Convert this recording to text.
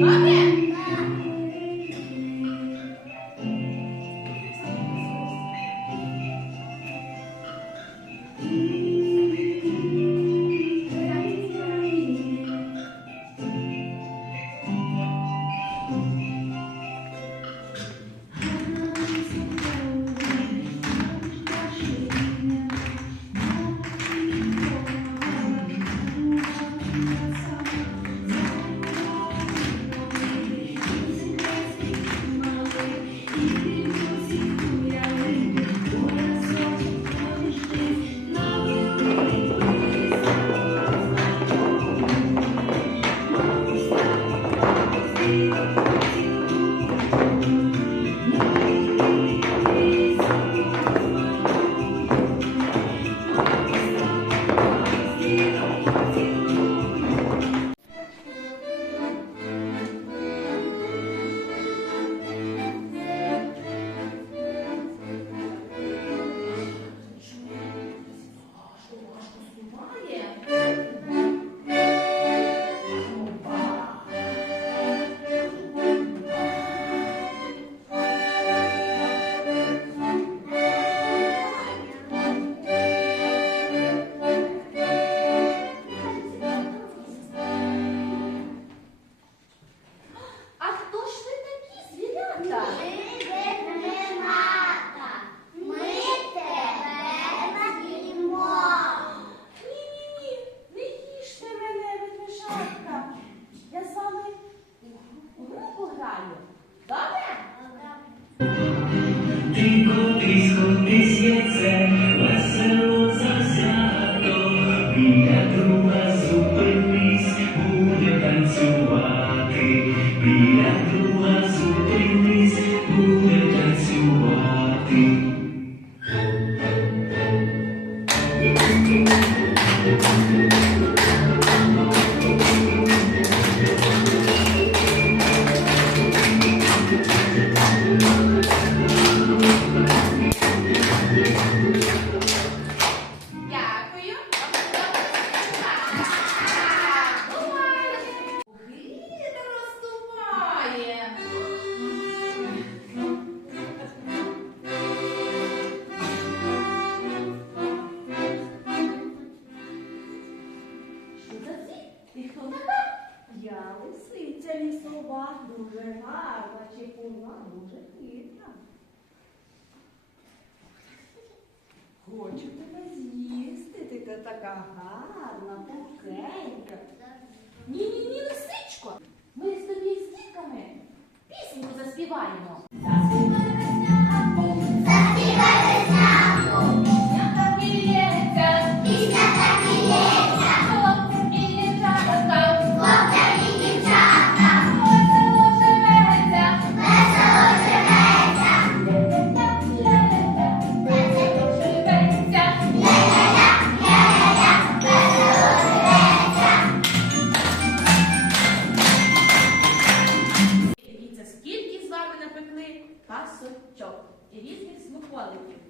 Bakit? The чепуна дуже хитра. Хочу тебе з'їсти, ти така гарна, пухенька. Ні-ні-ні. пасочок і різних смаколиків.